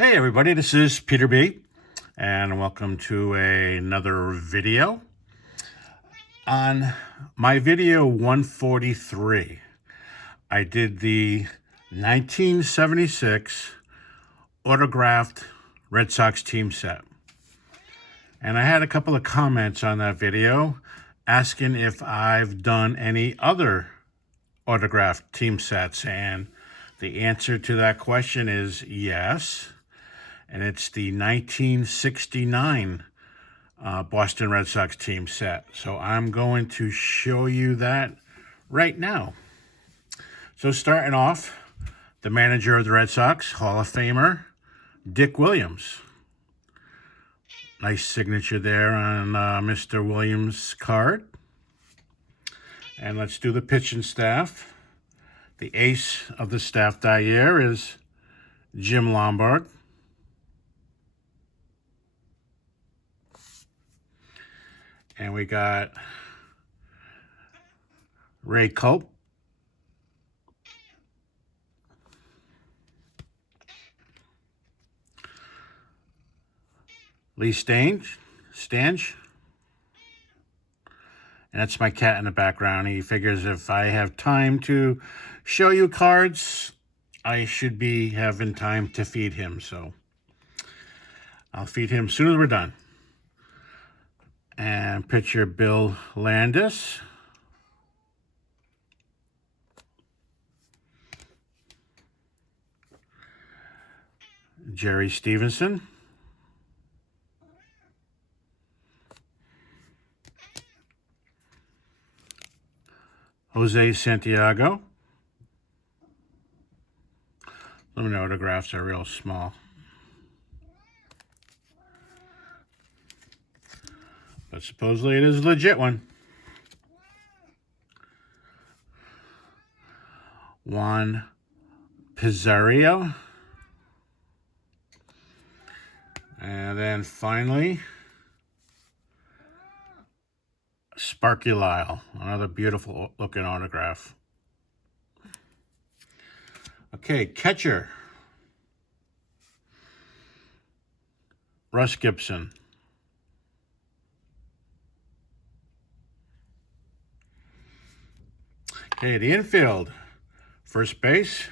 Hey everybody, this is Peter B, and welcome to another video. On my video 143, I did the 1976 autographed Red Sox team set. And I had a couple of comments on that video asking if I've done any other autographed team sets, and the answer to that question is yes. And it's the 1969 Boston Red Sox team set. So I'm going to show you that right now. So starting off, the manager of the Red Sox, Hall of Famer, Dick Williams. Nice signature there on Mr. Williams' card. And let's do the pitching staff. The ace of the staff that year is Jim Lombard. And we got Ray Culp, Lee Stange, and that's my cat in the background. He figures if I have time to show you cards, I should be having time to feed him. So I'll feed him as soon as we're done. And pitcher Bill Landis. Jerry Stevenson. Jose Santiago. Some of the autographs are real small. But supposedly it is a legit one. Juan Pizarro. And then finally, Sparky Lyle. Another beautiful looking autograph. Okay, catcher. Russ Gibson. Okay, the infield. First base,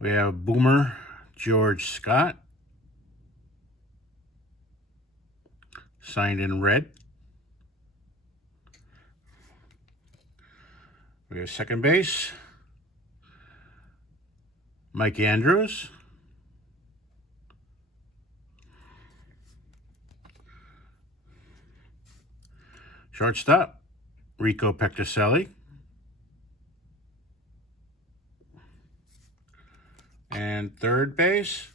we have Boomer George Scott. Signed in red. We have second base, Mike Andrews. Shortstop, Rico Pectorcelli. And third base,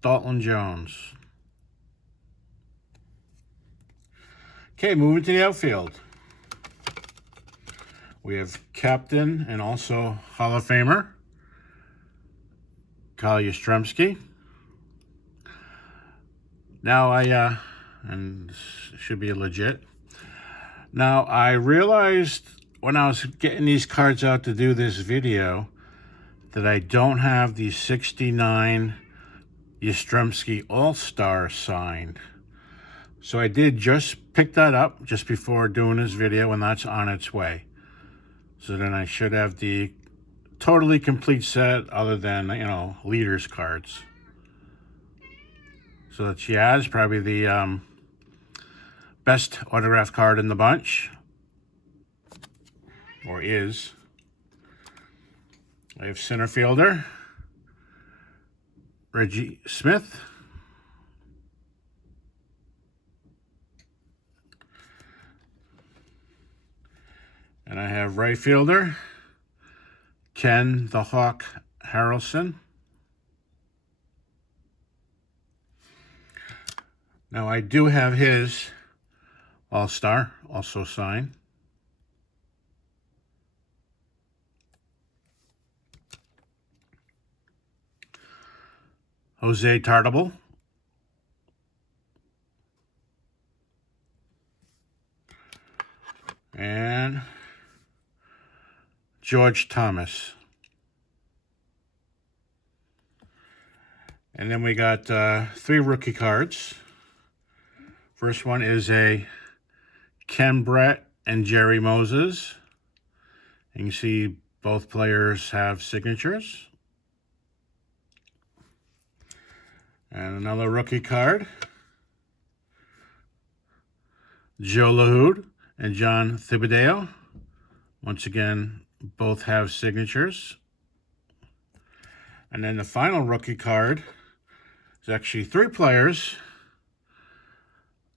Dalton Jones. Okay, moving to the outfield. We have captain and also Hall of Famer, Kyle Yastrzemski. Now and this should be legit. Now I realized when I was getting these cards out to do this video that I don't have the 69 Yastrzemski All-Star signed. So I did just pick that up just before doing this video, and that's on its way. So then I should have the totally complete set other than, leaders cards. So that's Yaz, probably the best autograph card in the bunch. Or is. I have center fielder, Reggie Smith. And I have right fielder, Ken the Hawk Harrelson. Now I do have his All-Star also signed. Jose Tartable. And George Thomas. And then we got 3 rookie cards. First one is a Ken Brett and Jerry Moses. You can see both players have signatures. And another rookie card, Joe LaHood and John Thibodeau. Once again, both have signatures. And then the final rookie card is actually 3 players,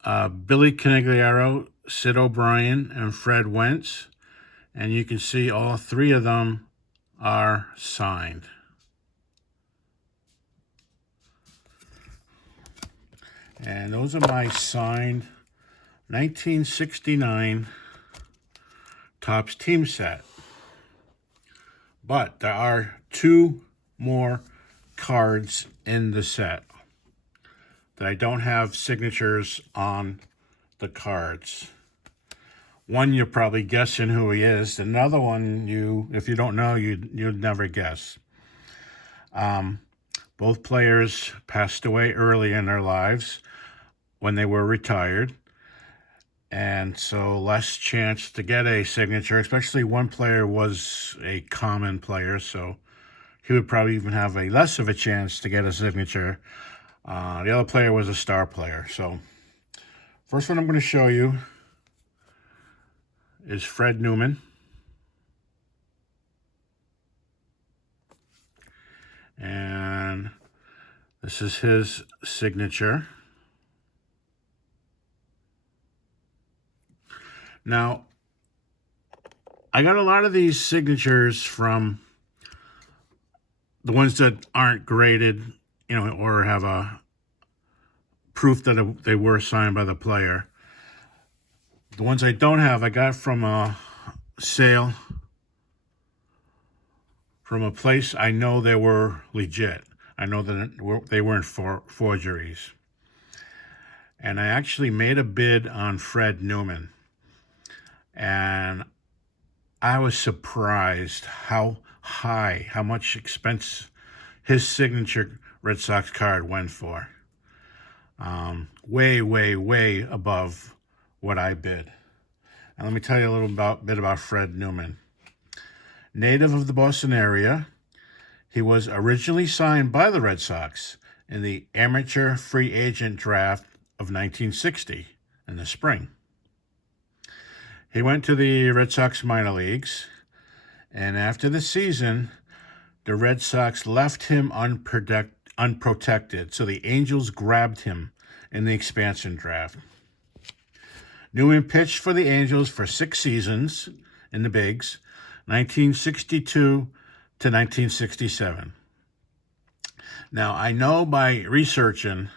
Billy Canigliaro, Sid O'Brien, and Fred Wentz. And you can see all 3 of them are signed. And those are my signed 1969 Topps team set. But there are 2 more cards in the set that I don't have signatures on the cards. One, you're probably guessing who he is. Another one, if you don't know, you'd never guess. Both players passed away early in their lives when they were retired. And so less chance to get a signature, especially one player was a common player, so he would probably even have a less of a chance to get a signature. The other player was a star player. So first one I'm going to show you is Fred Newman. And this is his signature. Now, I got a lot of these signatures from the ones that aren't graded, or have a proof that they were signed by the player. The ones I don't have, I got from a sale from a place I know they were legit. I know that they weren't forgeries. And I actually made a bid on Fred Newman. And I was surprised how much expense his signature Red Sox card went for. Way, way, way above what I bid. And let me tell you a little bit about Fred Newman. Native of the Boston area, he was originally signed by the Red Sox in the amateur free agent draft of 1960 in the spring. He went to the Red Sox minor leagues, and after the season, the Red Sox left him unprotected, so the Angels grabbed him in the expansion draft. Newman pitched for the Angels for 6 seasons in the bigs, 1962 to 1967. Now, I know by researching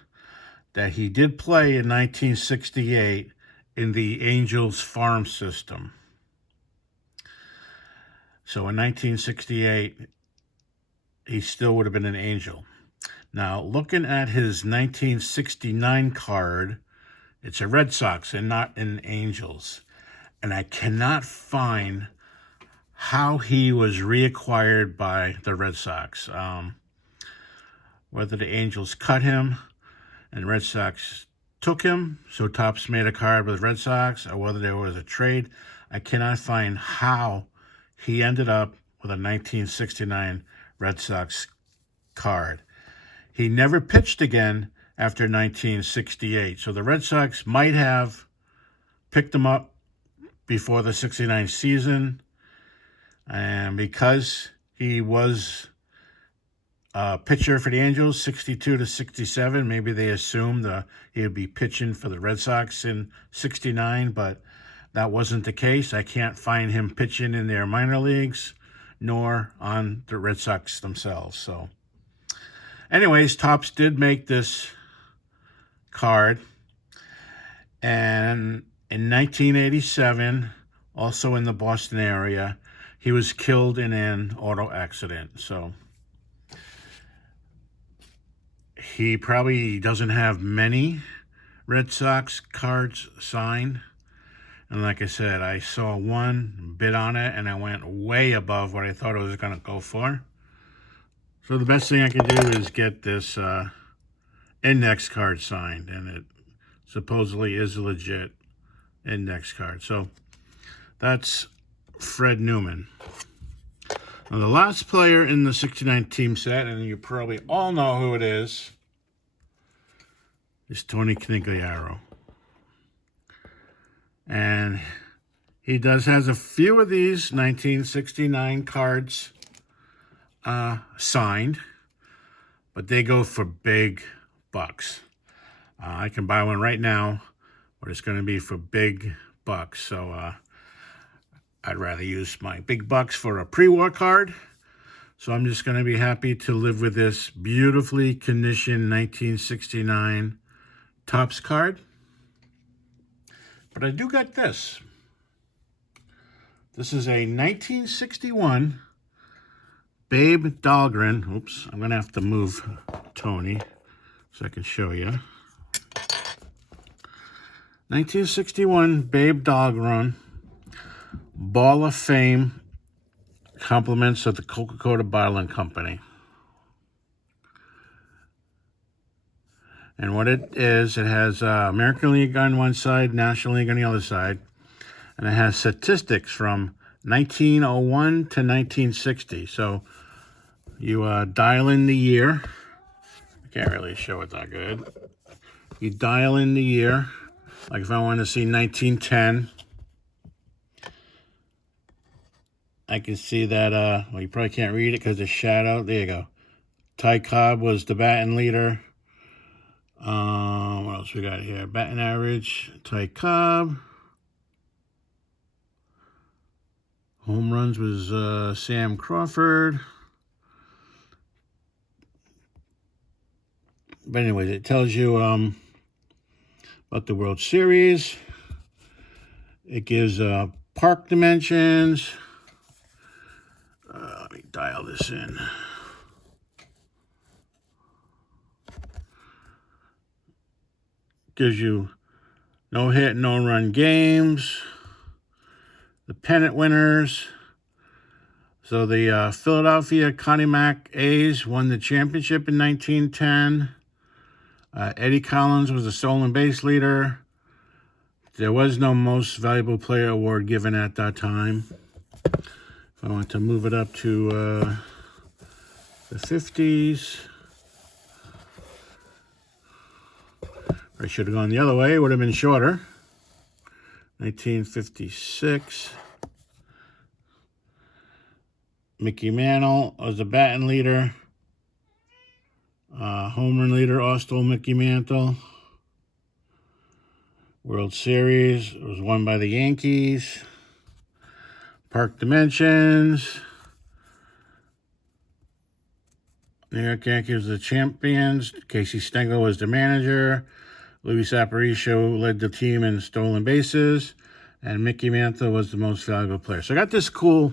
that he did play in 1968 in the Angels farm system. So in 1968, he still would have been an Angel. Now, looking at his 1969 card, it's a Red Sox and not an Angels. And I cannot find how he was reacquired by the Red Sox. Whether the Angels cut him and Red Sox took him, so Topps made a card with Red Sox, or whether there was a trade. I cannot find how he ended up with a 1969 Red Sox card. He never pitched again after 1968, so the Red Sox might have picked him up before the 69 season, and because he was pitcher for the Angels, 62 to 67. Maybe they assumed he would be pitching for the Red Sox in 69, but that wasn't the case. I can't find him pitching in their minor leagues, nor on the Red Sox themselves. So, anyways, Topps did make this card. And in 1987, also in the Boston area, he was killed in an auto accident. So he probably doesn't have many Red Sox cards signed. And like I said, I saw one, bid on it, and I went way above what I thought it was going to go for. So the best thing I can do is get this index card signed, and it supposedly is a legit index card. So that's Fred Newman. Now the last player in the 69 team set, and you probably all know who it is Tony Conigliaro. And he has a few of these 1969 cards signed, but they go for big bucks. I can buy one right now, but it's going to be for big bucks. So I'd rather use my big bucks for a pre-war card. So I'm just going to be happy to live with this beautifully conditioned 1969 Topps card. But I do got this. This is a 1961 Babe Dahlgren. Oops, I'm going to have to move Tony so I can show you. 1961 Babe Dahlgren Ball of Fame compliments of the Coca-Cola Bottling Company. And what it is, it has American League on one side, National League on the other side. And it has statistics from 1901 to 1960. So you dial in the year. I can't really show it that good. You dial in the year. Like if I want to see 1910, I can see that, well, you probably can't read it because of shadow. There you go. Ty Cobb was the batting leader. What else we got here? Batting average, Ty Cobb. Home runs was Sam Crawford. But anyways, it tells you about the World Series. It gives park dimensions. Let me dial this in. Gives you no hit, no run games. The pennant winners. So the Philadelphia Connie Mack A's won the championship in 1910. Eddie Collins was the stolen base leader. There was no most valuable player award given at that time. If I want to move it up to the 50s. I should have gone the other way. It would have been shorter. 1956. Mickey Mantle was the batting leader. Home run leader, also Mickey Mantle. World Series was won by the Yankees. Park dimensions. New York Yankees were the champions. Casey Stengel was the manager. Luis Aparicio led the team in stolen bases. And Mickey Mantle was the most valuable player. So I got this cool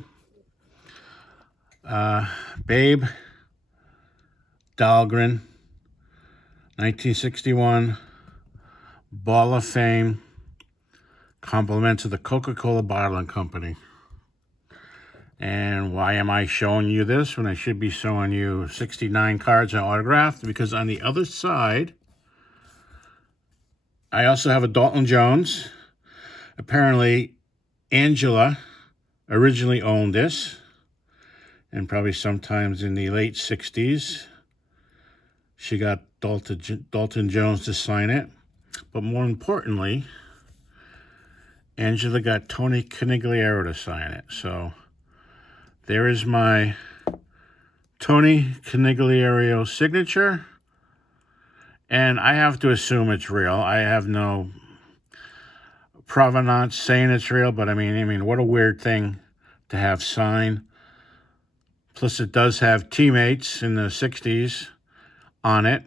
Babe Dahlgren 1961 Ball of Fame compliments of the Coca-Cola Bottling Company. And why am I showing you this when I should be showing you 69 cards and autographed? Because on the other side, I also have a Dalton Jones. Apparently, Angela originally owned this, and probably sometimes in the late 60s, she got Dalton Jones to sign it. But more importantly, Angela got Tony Conigliaro to sign it. So there is my Tony Conigliaro signature. And I have to assume it's real. I have no provenance saying it's real, but I mean, what a weird thing to have signed. Plus, it does have teammates in the 60s on it.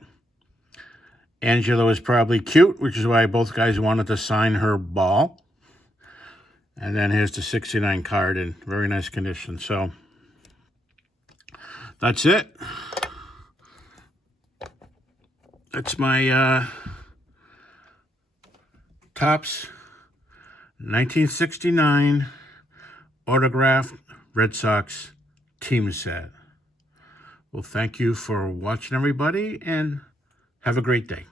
Angela was probably cute, which is why both guys wanted to sign her ball. And then here's the 69 card in very nice condition. So that's it. That's my Topps 1969 autographed Red Sox team set. Well, thank you for watching, everybody, and have a great day.